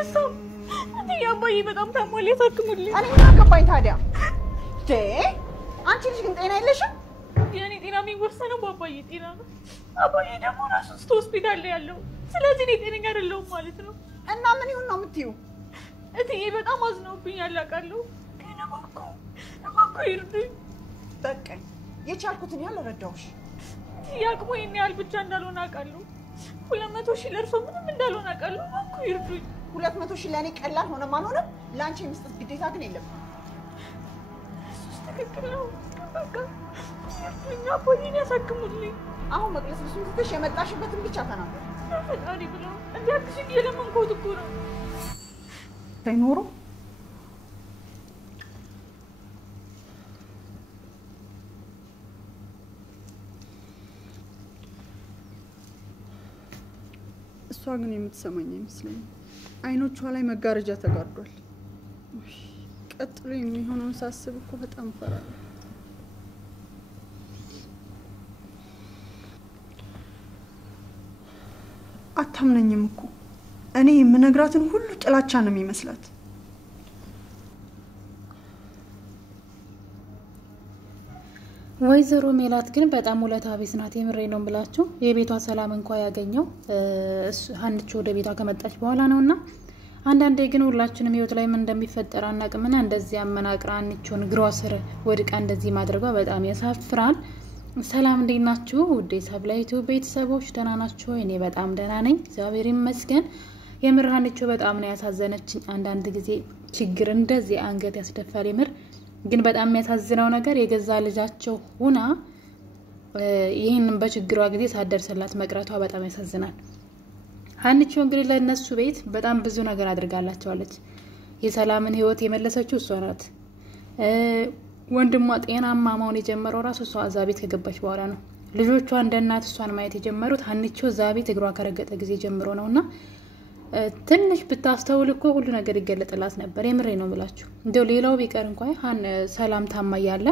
አልተነሳም እንዴ አባዬ በጣም ታሟል ያሳክሙልኝ እኔ ምን አገባኝ ታዲያ አንቺ ልጅ ግን ጤና የለሽም የኔ ጤና የሚወሰነው በአባዬ ጤና ነው አባዬ ደግሞ ራሱ ሆስፒታል ላይ ያለው ስለዚህ እኔ ጤነኛ አይደለሁም ማለት ነው እና ምን ይሁን ነው የምትይው እትዬ በጣም አዝነውብኛል አውቃለሁ ግን እባክዎ ይርዱኝ በቃኝ የቻልኩትን ያህል ረዳሁሽ ያቅሙ ይሄን ያህል ብቻ እንዳልሆነ አውቃለሁ 200,000 ለእርሶ ምንም እንዳልሆነ አውቃለሁ እባክዎ ይርዱኝ 200,000 ለእኔ ቀላል ሆነም አልሆነም ለአንቺ የመስጠት ግዴታ ግን የለም እሱስ ትክክል ነው በቃ ይርዱኝ አባዬን ያሳክሙልኝ አሁን መቅለስ ልሱን ትተሽ የመጣሽበትን ብቻ ተናገር ፈጣሪ ብለው እንዲያግሽኝ የለመንኩት እኮ ነው ሳይኖሩ እሷ ግን የምትሰማኝ አይመስለኝም አይኖቿ ላይ መጋረጃ ተጋርዷል ቀጥሎ የሚሆነውን ሳስብ እኮ በጣም ፈራለሁ አታምነኝም እኮ እኔ የምነግራትን ሁሉ ጥላቻ ነው የሚመስላት ወይዘሮ ሜላት ግን በጣም ውለታ ቢስ ናት የምሬ ነው ብላችሁ የቤቷ ሰላም እንኳን ያገኘው ሀንቾ ወደ ቤቷ ከመጣች በኋላ ነውና አንዳንዴ ግን ሁላችንም ህይወት ላይ ምን እንደሚፈጠር አናቅምና እንደዚህ አመናቅራ አንቾን ግሯ ስር ወድቃ እንደዚህ ማድረጓ በጣም ያሳፍራል ሰላም እንዴት ናችሁ ውዴ ሰብላይቱ ቤተሰቦች ደህና ናችሁ እኔ በጣም ደህና ነኝ እግዚአብሔር ይመስገን የምር ሀንቾ በጣም ነው ያሳዘነችኝ አንዳንድ ጊዜ ችግር እንደዚህ አንገት ያስደፋል የምር ግን በጣም የሚያሳዝነው ነገር የገዛ ልጃቸው ሆና ይሄንን በችግሯ ጊዜ ሳደርስላት መቅረቷ በጣም ያሳዝናል ሀንቾ እንግዲህ ለነሱ ቤት በጣም ብዙ ነገር አድርጋላቸዋለች የሰላምን ህይወት የመለሰችው እሷ ናት ወንድሟ ጤናማ መሆን የጀመረው ራሱ እሷ እዛ ቤት ከገባች በኋላ ነው ልጆቿ እንደ እናት እሷን ማየት የጀመሩት ሀንቾ እዛ ቤት እግሯ ከረገጠ ጊዜ ጀምሮ ነውና ትንሽ ብታስተውል እኮ ሁሉ ነገር ይገለጥላት ነበር የምሬ ነው ብላችሁ እንደው ሌላው ቢቀር እንኳን ሰላም ታማ ያለ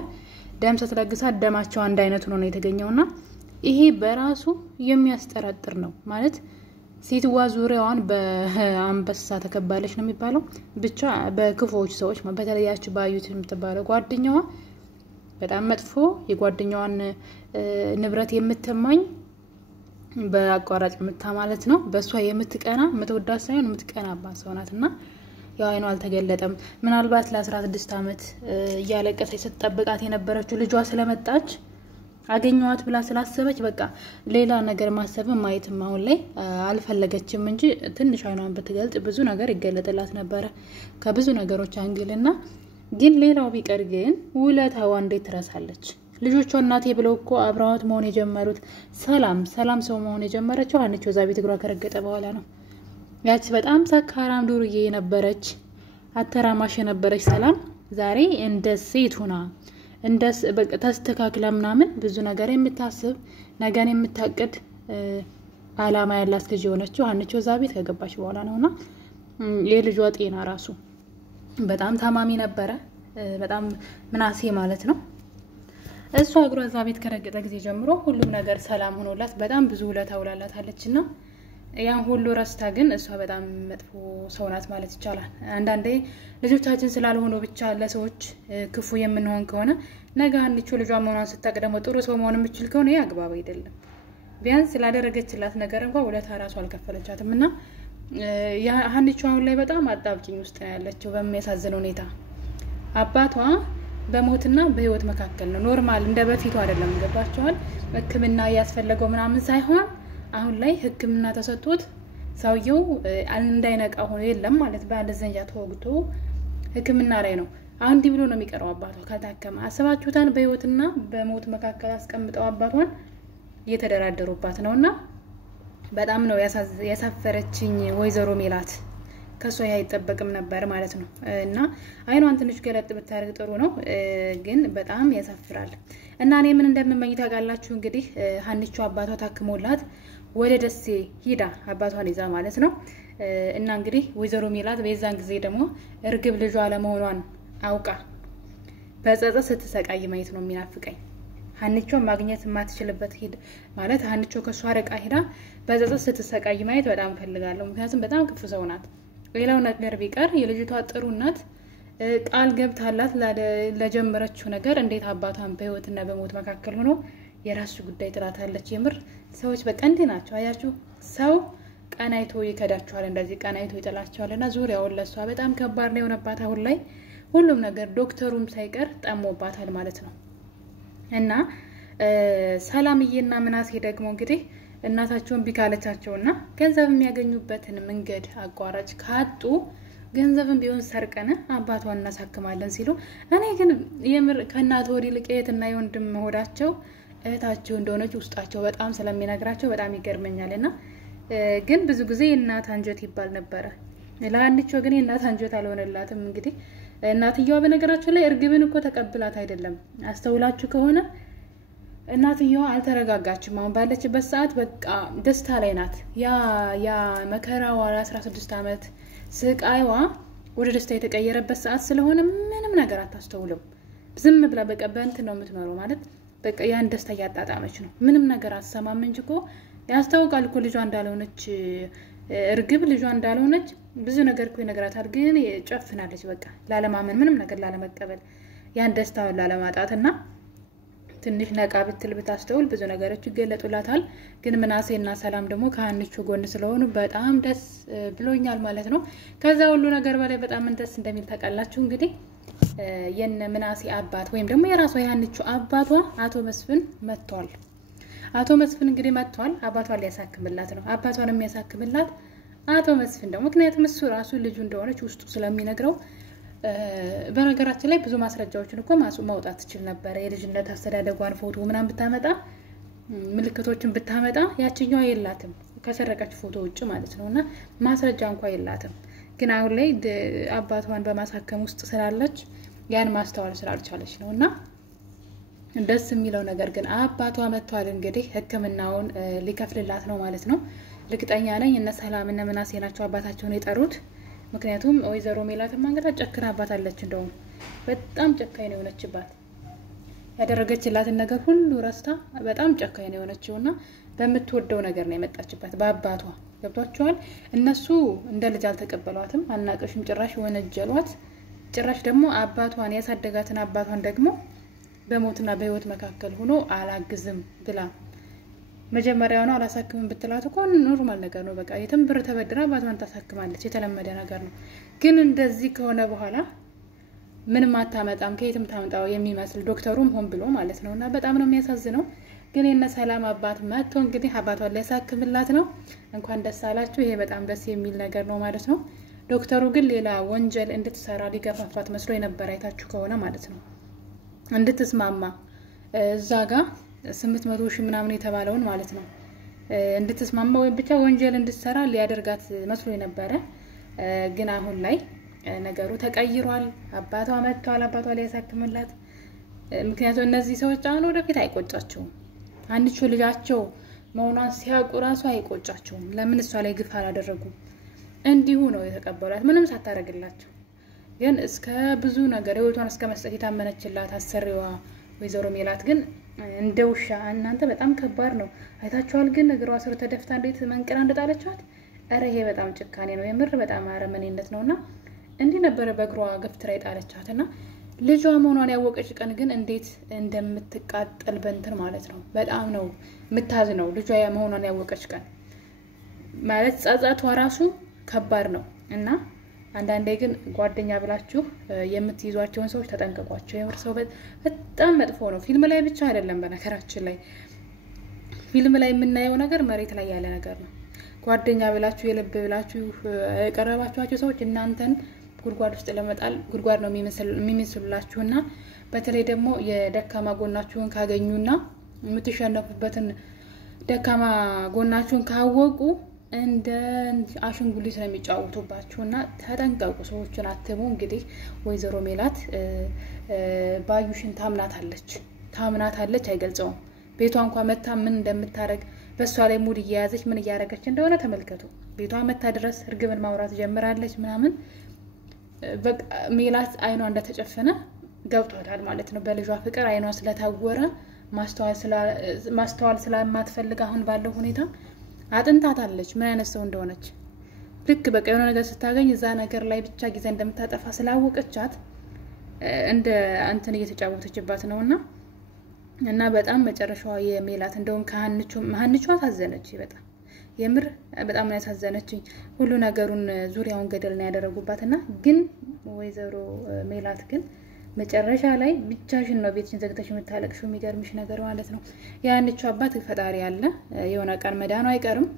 ደም ስትለግሳ ደማቸው አንድ አይነት ሆኖ ነው የተገኘውና ይሄ በራሱ የሚያስጠራጥር ነው ማለት ሴትዋ ዙሪያዋን በአንበሳ ተከባለች ነው የሚባለው ብቻ በክፎች ሰዎች በተለያችሁ ባዩት የምትባለው ጓደኛዋ በጣም መጥፎ የጓደኛዋን ንብረት የምትማኝ በአቋራጭ ምታ ማለት ነው በሷ የምትቀና ምትወዳት ሳይሆን የምትቀናባት ሰው ናትና ያው አይኗ አልተገለጠም ምናልባት ለ16 አመት ያለቀሰች ስትጠብቃት የነበረችው ልጇ ስለመጣች አገኘዋት ብላ ስላሰበች በቃ ሌላ ነገር ማሰብ ማየትም አሁን ላይ አልፈለገችም እንጂ ትንሽ አይኗን በትገልጥ ብዙ ነገር ይገለጥላት ነበር ከብዙ ነገሮች አንግልና ግን ሌላው ቢቀር ግን ውለታዋ እንዴት ትረሳለች ልጆቿ እናቴ ብለው እኮ አብራዋት መሆን የጀመሩት ሰላም ሰው መሆን የጀመረችው ሀንቾ እዛ ቤት እግሯ ከረገጠ በኋላ ነው ያቺ በጣም ሰካራም ዱርዬ የነበረች አተራማሽ የነበረች ሰላም ዛሬ እንደ ሴት ሆና እንደ በቃ ተስተካክላ ምናምን ብዙ ነገር የምታስብ ነገን የምታቅድ አላማ ያላት ልጅ ሆነችው ሀንቾ እዛ ቤት ከገባች በኋላ ነውና የልጇ ጤና ራሱ በጣም ታማሚ ነበረ በጣም ምናሴ ማለት ነው እሷ እግሯ እዛ ቤት ከረገጠ ጊዜ ጀምሮ ሁሉም ነገር ሰላም ሆኖላት በጣም ብዙ ውለታ ውላላታለችና ያን ሁሉ ረስታ ግን እሷ በጣም መጥፎ ሰው ናት ማለት ይቻላል አንዳንዴ ልጆቻችን ስላልሆኑ ብቻ ለሰዎች ክፉ የምንሆን ከሆነ ነገ ሀንቾ ልጇ መሆኗን ስታቀደም ጥሩ ሰው መሆን የምትችል ከሆነ ያ አግባብ አይደለም ቢያንስ ስላደረገችላት ነገር እንኳን ውለታ ራሱ አልከፈለቻትምና ያ ሀንቾ አሁን ላይ በጣም አጣብቂኝ ውስጥ ነው ያለችው በሚያሳዝን ሁኔታ አባቷ በሞትና በህይወት መካከል ነው ኖርማል እንደ በፊቱ አይደለም ገባችኋል ህክምና ያስፈልገው ምናምን ሳይሆን አሁን ላይ ህክምና ተሰጥቶት ሰውየው እንዳይነቃ ሆኖ የለም ማለት በአንድ ዘንጃ ተወግቶ ህክምና ላይ ነው አሁን ዲብሎ ነው የሚቀረው አባቷ ከታከመ አሰባችሁታን በህይወትና በሞት መካከል አስቀምጠው አባቷን እየተደራደሩባት ነውና በጣም ነው ያሳፈረችኝ ወይዘሮ ሜላት ከሷ ያይጠበቅም ነበር ማለት ነው እና አይኗን ትንሽ ገለጥ ብታርግ ጥሩ ነው ግን በጣም ያሳፍራል እና እኔ ምን እንደምመኝ ታጋላችሁ እንግዲህ ሀንቾ አባቷ ታክሞላት ወደ ደሴ ሂዳ አባቷን ይዛ ማለት ነው እና እንግዲህ ወይዘሮ ሜላት በዛን ጊዜ ደግሞ እርግብ ልጇ ለመሆኗን አውቃ በጸጸት ስትሰቃይ ማየት ነው የሚናፍቀኝ ሀንቾ ማግኘት ማትችልበት ሄድ ማለት ሀንቾ ከሷ ረቃ ሄዳ በጸጸት ስትሰቃይ ማየት በጣም ፈልጋለሁ ምክንያቱም በጣም ክፉ ሰው ናት ሌላው ነገር ቢቀር የልጅቷ ጥሩነት ቃል ገብታላት ለጀመረችው ነገር እንዴት አባቷን በህይወትና በሞት መካከል ሆኖ የራሱ ጉዳይ ትላታለች። የምር ሰዎች በቃ እንዴ ናቸው። አያችሁ ሰው ቀናይቶ ይከዳቸዋል፣ እንደዚህ ቀናይቶ ይጥላቸዋልና ዙሪያውን ለሷ በጣም ከባድ ነው የሆነባት። አሁን ላይ ሁሉም ነገር ዶክተሩም ሳይቀር ጠሞባታል ማለት ነው። እና ሰላምዬና ምናሴ ደግሞ እንግዲህ እናታቸውን ቢካለቻቸውና ገንዘብ የሚያገኙበትን መንገድ አቋራጭ ካጡ ገንዘብን ቢሆን ሰርቀን አባቷን እናሳክማለን ሲሉ እኔ ግን የምር ከእናት ወዲ ልቀየትና የወንድም ሆዳቸው እህታቸው እንደሆነች ውስጣቸው በጣም ስለሚነግራቸው በጣም ይገርመኛልና ግን ብዙ ጊዜ እናት አንጀት ይባል ነበር። ለአንቺ ግን እናት አንጀት አልሆነላትም። እንግዲህ እናትየዋ በነገራችን ላይ እርግብን እኮ ተቀብላት አይደለም። አስተውላችሁ ከሆነ እናትየዋ አልተረጋጋችም። አሁን ባለችበት ሰዓት በቃ ደስታ ላይ ናት። ያ መከራዋ 16 አመት ስቃይዋ ወደ ደስታ የተቀየረበት ሰዓት ስለሆነ ምንም ነገር አታስተውልም። ዝም ብላ በቃ በእንት ነው የምትኖረው ማለት በቃ ያን ደስታ ያጣጣመች ነው። ምንም ነገር አሰማም እንጂ እኮ ያስተውቃል እኮ ልጇ እንዳልሆነች እርግብ ልጇ እንዳልሆነች ብዙ ነገር እኮ ይነግራታል። ግን ጨፍናለች በቃ ላለማመን ምንም ነገር ላለመቀበል ያን ደስታውን ላለማጣትና ትንሽ ነቃ ብትል ብታስተውል ብዙ ነገሮች ይገለጡላታል። ግን ምናሴና ሰላም ደግሞ ከአንቹ ጎን ስለሆኑ በጣም ደስ ብሎኛል ማለት ነው። ከዛ ሁሉ ነገር በላይ በጣም ደስ እንደሚል ታውቃላችሁ። እንግዲህ የነ ምናሴ አባት ወይም ደግሞ የራሷ ያንቹ አባቷ አቶ መስፍን መጥቷል። አቶ መስፍን እንግዲህ መጥቷል። አባቷን ሊያሳክምላት ነው። አባቷን የሚያሳክምላት አቶ መስፍን ደግሞ ምክንያቱም እሱ ራሱ ልጁ እንደሆነች ውስጡ ስለሚነግረው በነገራችን ላይ ብዙ ማስረጃዎችን እኮ ማውጣት ትችል ነበር። የልጅነት አስተዳደጓን ፎቶ ምናምን ብታመጣ ምልክቶችን ብታመጣ ያቺኛው የላትም ከሰረቀች ፎቶ ውጭ ማለት ነውና ማስረጃ እንኳን የላትም። ግን አሁን ላይ አባቷን በማሳከም ውስጥ ስላለች ያን ማስተዋል ስላልቻለች ነውና ደስ የሚለው ነገር ግን አባቷ መጥቷል። እንግዲህ ህክምናውን ሊከፍልላት ነው ማለት ነው። ልክጠኛ ነኝ እነ ሰላም እና ምናሴ ናቸው አባታቸውን የጠሩት። ምክንያቱም ወይዘሮ ሜላት ማንገታ ጨክና አባታለች እንደውም በጣም ጨካኝ ነው የሆነችባት። ያደረገችላትን ነገር ሁሉ ረስታ በጣም ጨካኝ ነው የሆነችውና በመትወደው ነገር ነው የመጣችባት በአባቷ። ገብቷቸዋል። እነሱ እንደ ልጅ አልተቀበሏትም። አናቀሽም ጭራሽ ወነጀሏት። ጭራሽ ደግሞ አባቷን ያሳደጋትን አባቷን ደግሞ በሞትና በህይወት መካከል ሆኖ አላግዝም ብላ መጀመሪያው ነው አላሳክምም ብትላት እኮ ኖርማል ነገር ነው። በቃ የትም ብር ተበድራ አባቷን ታሳክማለች፣ የተለመደ ነገር ነው። ግን እንደዚህ ከሆነ በኋላ ምንም አታመጣም ከየትም ታምጣው የሚመስል ዶክተሩም ሆን ብሎ ማለት ነውና በጣም ነው የሚያሳዝነው። ግን የነ ሰላም አባት መጥቶ እንግዲህ አባቷን ሊያሳክምላት ነው። እንኳን ደስ አላችሁ። ይሄ በጣም ደስ የሚል ነገር ነው ማለት ነው። ዶክተሩ ግን ሌላ ወንጀል እንድትሰራ ሊገፋፋት መስሎ የነበረ አይታችሁ ከሆነ ማለት ነው እንድትስማማ እዛ ጋር 800 ሺህ ምናምን የተባለውን ማለት ነው እንድትስማማ ወይ ብቻ ወንጀል እንድትሰራ ሊያደርጋት መስሎ የነበረ ግን አሁን ላይ ነገሩ ተቀይሯል። አባቷ መጥቷል አባቷ ሊያሳክምላት። ምክንያቱም እነዚህ ሰዎች አሁን ወደፊት አይቆጫቸውም። አንቺ ልጃቸው መሆኗን ሲያውቁ ራሱ አይቆጫቸውም። ለምን እሷ ላይ ግፍ አላደረጉም? እንዲሁ ነው የተቀበሏት ምንም ሳታረግላቸው። ግን እስከ ብዙ ነገር ህይወቷን እስከ መስጠት የታመነችላት አሰሪዋ ወይዘሮ ሜላት ግን እንደውሻ እናንተ በጣም ከባድ ነው። አይታችኋል ግን እግሯ ስር ተደፍታ እንዴት መንቀራ እንደጣለቻት። አረ ይሄ በጣም ጭካኔ ነው የምር በጣም አረመኔነት ነውና እንዲህ ነበር በእግሯ ገፍትራ ይጣለቻትና ልጇ መሆኗን ያወቀች ቀን ግን እንዴት እንደምትቃጠል በእንትን ማለት ነው በጣም ነው የምታዝነው። ልጇ መሆኗን ያወቀች ቀን ማለት ጻጻቷ ራሱ ከባድ ነው። እና አንዳንዴ ግን ጓደኛ ብላችሁ የምትይዟቸውን ሰዎች ተጠንቀቋቸው። የምር ሰው በጣም መጥፎ ነው። ፊልም ላይ ብቻ አይደለም በነገራችን ላይ ፊልም ላይ የምናየው ነገር መሬት ላይ ያለ ነገር ነው። ጓደኛ ብላችሁ የልብ ብላችሁ የቀረባችኋቸው ሰዎች እናንተን ጉድጓድ ውስጥ ለመጣል ጉድጓድ ነው የሚመስሉላችሁና በተለይ ደግሞ የደካማ ጎናችሁን ካገኙና የምትሸነፉበትን ደካማ ጎናችሁን ካወቁ እንደ አሽንጉሊት ነው የሚጫወቱባችሁና ተጠንቀቁ። ሰዎችን አትሙ። እንግዲህ ወይዘሮ ሜላት ባዩሽን ታምናታለች አይገልጸውም። ቤቷ እንኳን መታ ምን እንደምታረግ በሷ ላይ ሙድ እያያዘች ምን እያረገች እንደሆነ ተመልከቱ። ቤቷ መታ ድረስ እርግብን ማውራት ጀምራለች ምናምን በቃ ሜላት አይኗ እንደተጨፈነ ገብቷታል ማለት ነው። በልጇ ፍቅር አይኗ ስለታወረ ማስተዋል ስለማትፈልግ አሁን ባለው ሁኔታ አጥንታታለች ምን አይነት ሰው እንደሆነች። ልክ በቃ የሆነ ነገር ስታገኝ እዛ ነገር ላይ ብቻ ጊዜ እንደምታጠፋ ስላወቀቻት እንደ አንተን እየተጫወተችባት ነውና እና በጣም መጨረሻዋ የሜላት እንደውም ከሀንቹ ታዘነች በጣም የምር በጣም ያሳዘነችኝ ሁሉ ነገሩን ዙሪያውን ገደል ነው ያደረጉባትና ግን ወይዘሮ ሜላት ግን መጨረሻ ላይ ብቻሽን ነው ቤትሽን ዘግተሽ የምታለቅሽው የሚገርምሽ ነገር ማለት ነው ያንቹ አባት ፈጣሪ ያለ የሆነ ቀን መዳኑ አይቀርም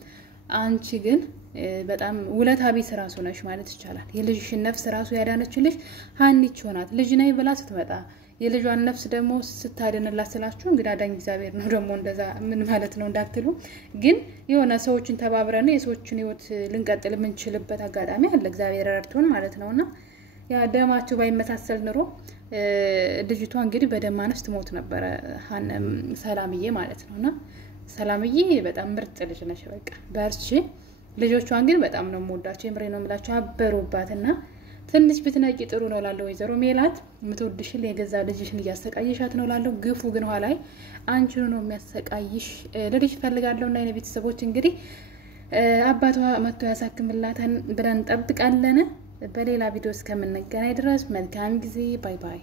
አንቺ ግን በጣም ውለታ ቢስ ራሱ ነሽ ማለት ይቻላል የልጅሽን ነፍስ ራሱ ያዳነችልሽ ሀንቹ ናት ልጅ ነይ ብላ ስትመጣ የልጇን ነፍስ ደግሞ ስታደንላት ስላችሁ እንግዲህ አዳኝ እግዚአብሔር ነው ደግሞ እንደዛ ምን ማለት ነው እንዳትሉ ግን የሆነ ሰዎችን ተባብረን የሰዎችን ህይወት ልንቀጥል የምንችልበት አጋጣሚ አለ እግዚአብሔር ረድቶን ማለት ነውና ያ ደማቸው ባይመሳሰል ኑሮ ልጅቷ እንግዲህ በደም ማነስ ትሞት ነበር ሰላምዬ ማለት ነውና ሰላምዬ በጣም ምርጥ ልጅ ነሽ በቃ በርቺ ልጆቿን ግን በጣም ነው የምወዳቸው የምሬ ነው የምላቸው አበሩባትና ትንሽ ብትነቂ ጥሩ ነው ላለው ወይዘሮ ሜላት ምትወድሽል የገዛ ልጅሽን እያሰቃየሻት ነው ላለው ግፉ ግን ኋላይ አንቺኑ ነው የሚያሰቃይሽ ልጅ ፈልጋለውና የኔ ቤተሰቦች እንግዲህ አባቷ መጥቶ ያሳክምላታን ብለን ጠብቃለን በሌላ ቪዲዮ እስከምንገናኝ ድረስ መልካም ጊዜ ባይ ባይ